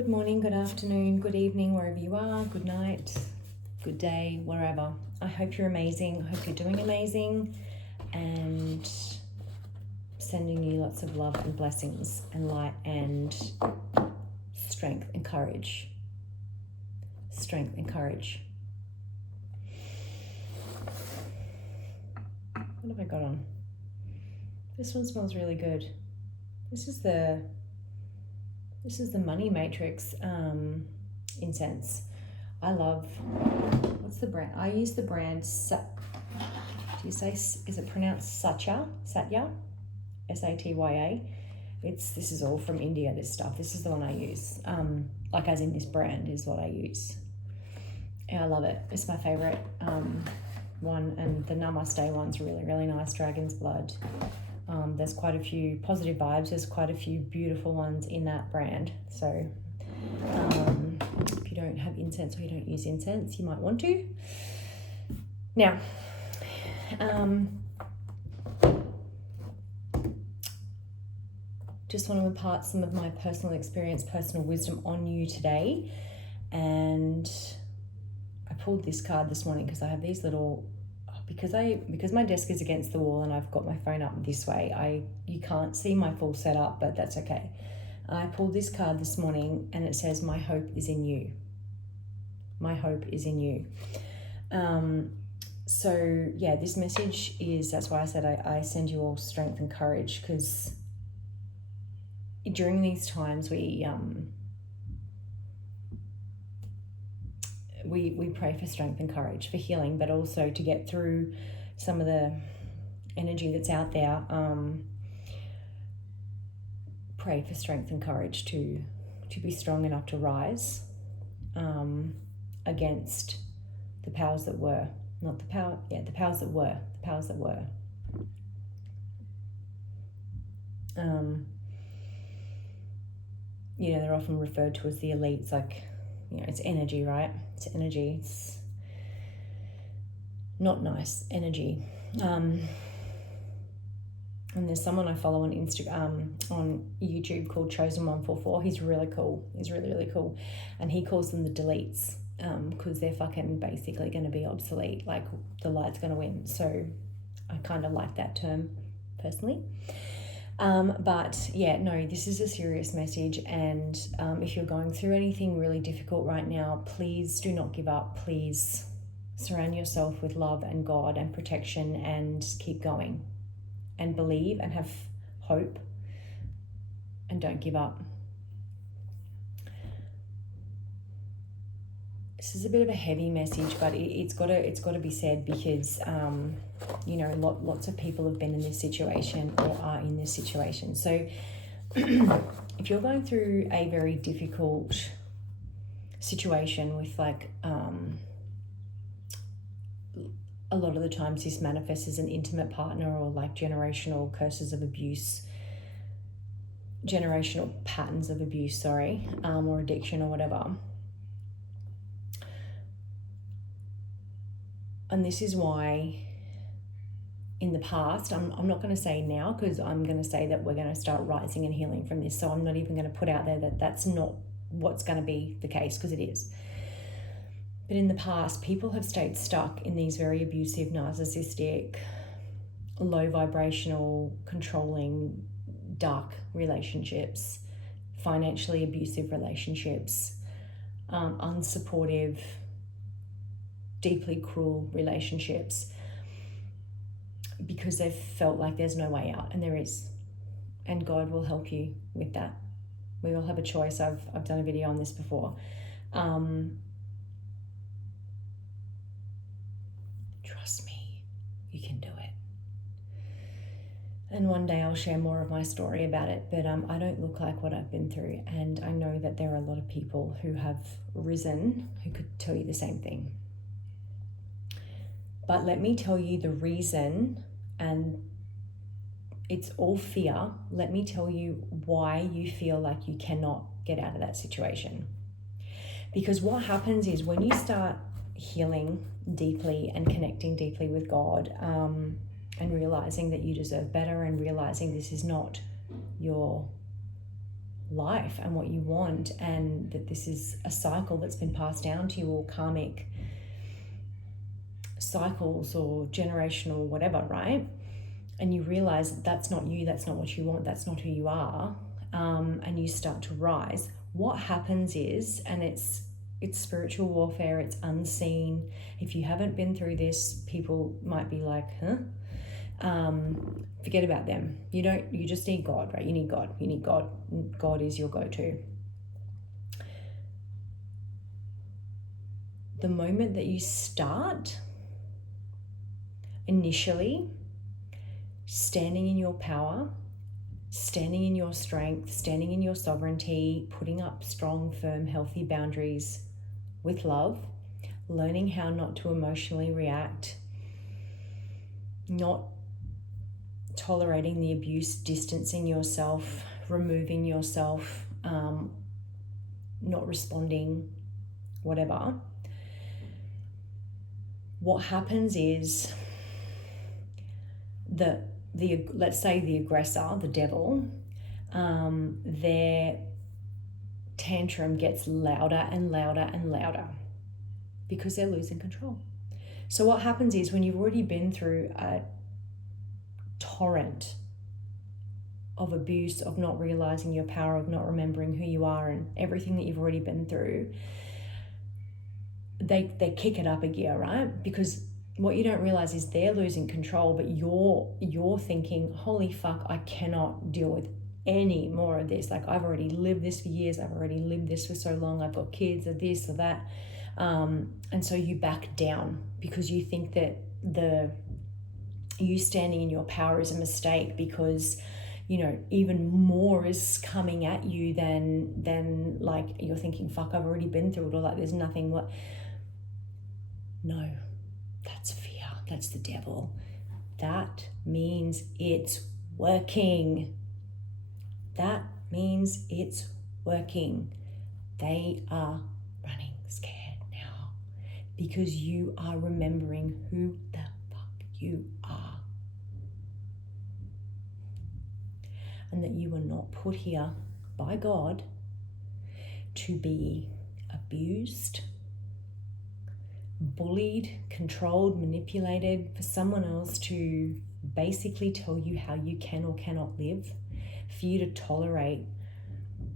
Good morning, good afternoon, good evening, wherever you are, good night, good day, wherever. I hope you're amazing. I hope you're doing amazing, and sending you lots of love and blessings and light and strength and courage. Strength and courage. What have I got on? This one smells really good. This is the Money Matrix incense. I love, what's the brand? I use the brand, do you say, is it pronounced Satya? Satya? This is all from India, this stuff. This is the one I use. Like as in this brand is what I use. Yeah, I love it. It's my favorite one, and the Namaste one's really, really nice, Dragon's Blood. There's quite a few positive vibes. There's quite a few beautiful ones in that brand. So if you don't have incense or you don't use incense, you might want to. Now, just want to impart some of my personal experience, personal wisdom on you today. And I pulled this card this morning because I have these little, because my desk is against the wall and I've got my phone up this way, you can't see my full setup, but that's okay. I pulled this card this morning and it says, my hope is in you. My hope is in you. So yeah, this message is, that's why I said I send you all strength and courage, because during these times we pray for strength and courage, for healing, but also to get through some of the energy that's out there. Pray for strength and courage to be strong enough to rise against the powers that were. Not the power, yeah, the powers that were. The powers that were. They're often referred to as the elites, like, it's energy, right? It's energy. It's not nice energy. And there's someone I follow on Instagram, on YouTube, called Chosen144. He's really cool. He's really, really cool. And he calls them the deletes, because they're fucking basically going to be obsolete. Like, the light's going to win. So I kind of like that term personally. But yeah, no, this is a serious message. And if you're going through anything really difficult right now, please do not give up. Please surround yourself with love and God and protection, and keep going and believe and have hope, and don't give up. This is a bit of a heavy message, but it's got to be said, because lots of people have been in this situation or are in this situation. So if you're going through a very difficult situation with, like, a lot of the times this manifests as an intimate partner, or like generational curses of abuse, generational patterns of abuse, or addiction or whatever. And this is why in the past, I'm not going to say now, because I'm going to say that we're going to start rising and healing from this. So I'm not even going to put out there that that's not what's going to be the case, because it is. But in the past, people have stayed stuck in these very abusive, narcissistic, low vibrational, controlling, dark relationships, financially abusive relationships, unsupportive, deeply cruel relationships, because they've felt like there's no way out, and there is. And God will help you with that. We all have a choice. I've done a video on this before. Trust me, you can do it. And one day I'll share more of my story about it, but I don't look like what I've been through, and I know that there are a lot of people who have risen who could tell you the same thing. But let me tell you the reason, and it's all fear. Let me tell you why you feel like you cannot get out of that situation. Because what happens is, when you start healing deeply and connecting deeply with God, and realizing that you deserve better, and realizing this is not your life and what you want, and that this is a cycle that's been passed down to you, or karmic cycles or generational whatever, right? And you realize that that's not you, that's not what you want, that's not who you are, and you start to rise, what happens is, and it's spiritual warfare, it's unseen. If you haven't been through this, people might be like, huh? Forget about them. You just need God, right? You need God. God is your go-to. The moment that you start initially standing in your power, standing in your strength, standing in your sovereignty, putting up strong, firm, healthy boundaries with love, learning how not to emotionally react, not tolerating the abuse, distancing yourself, removing yourself, not responding, whatever. What happens is let's say the aggressor, the devil, their tantrum gets louder and louder and louder because they're losing control. So what happens is, when you've already been through a torrent of abuse, of not realizing your power, of not remembering who you are, and everything that you've already been through, they kick it up a gear, right? Because what you don't realize is they're losing control, but you're thinking, holy fuck, I cannot deal with any more of this. Like, I've already lived this for years, I've already lived this for so long, I've got kids or this or that, and so you back down because you think that you standing in your power is a mistake, because even more is coming at you than like, you're thinking, fuck, I've already been through it, or like there's nothing. What? No, that's fear. That's the devil. That means it's working. That means it's working. They are running scared now because you are remembering who the fuck you are. And that you were not put here by God to be abused, bullied, controlled, manipulated, for someone else to basically tell you how you can or cannot live, for you to tolerate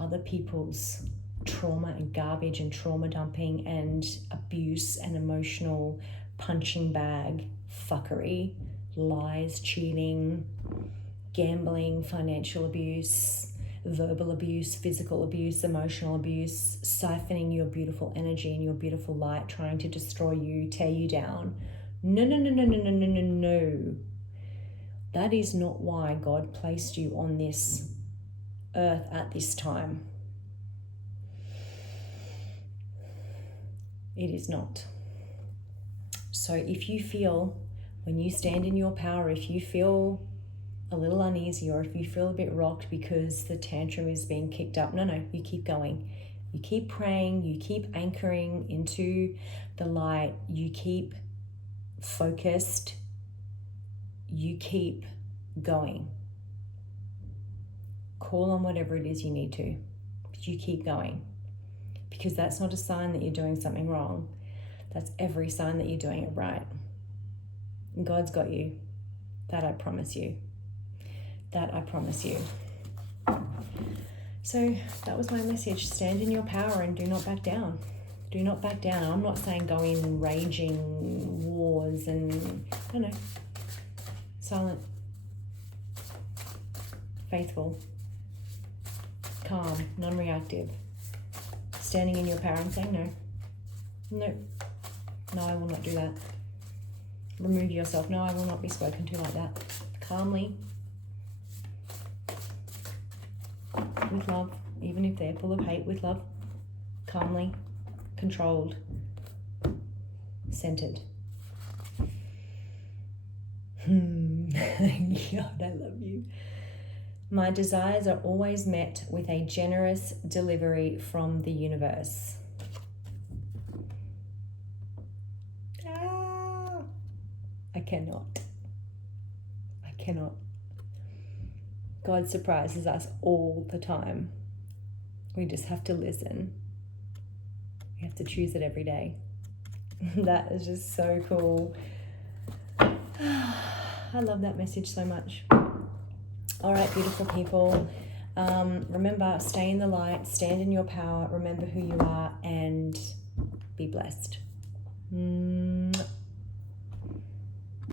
other people's trauma and garbage and trauma dumping and abuse and emotional punching bag fuckery, lies, cheating, gambling, financial abuse, verbal abuse, physical abuse, emotional abuse, siphoning your beautiful energy and your beautiful light, trying to destroy you, tear you down. No. That is not why God placed you on this earth at this time. It is not. So if you feel, when you stand in your power, if you feel a little uneasy, or if you feel a bit rocked because the tantrum is being kicked up, no, you keep going. You keep praying, you keep anchoring into the light, you keep focused, you keep going. Call on whatever it is you need to, but you keep going, because that's not a sign that you're doing something wrong. That's every sign that you're doing it right. And God's got you. That I promise you. That I promise you. So that was my message. Stand in your power and do not back down. Do not back down. I'm not saying go in raging wars and, no. Silent. Faithful. Calm. Non-reactive. Standing in your power and saying no. No, I will not do that. Remove yourself. No, I will not be spoken to like that. Calmly. With love, even if they're full of hate, with love, calmly, controlled, centered. God, I love you. My desires are always met with a generous delivery from the universe. I cannot. God surprises us all the time. We just have to listen. We have to choose it every day. That is just so cool. I love that message so much. All right, beautiful people. Remember, stay in the light, stand in your power, remember who you are, and be blessed.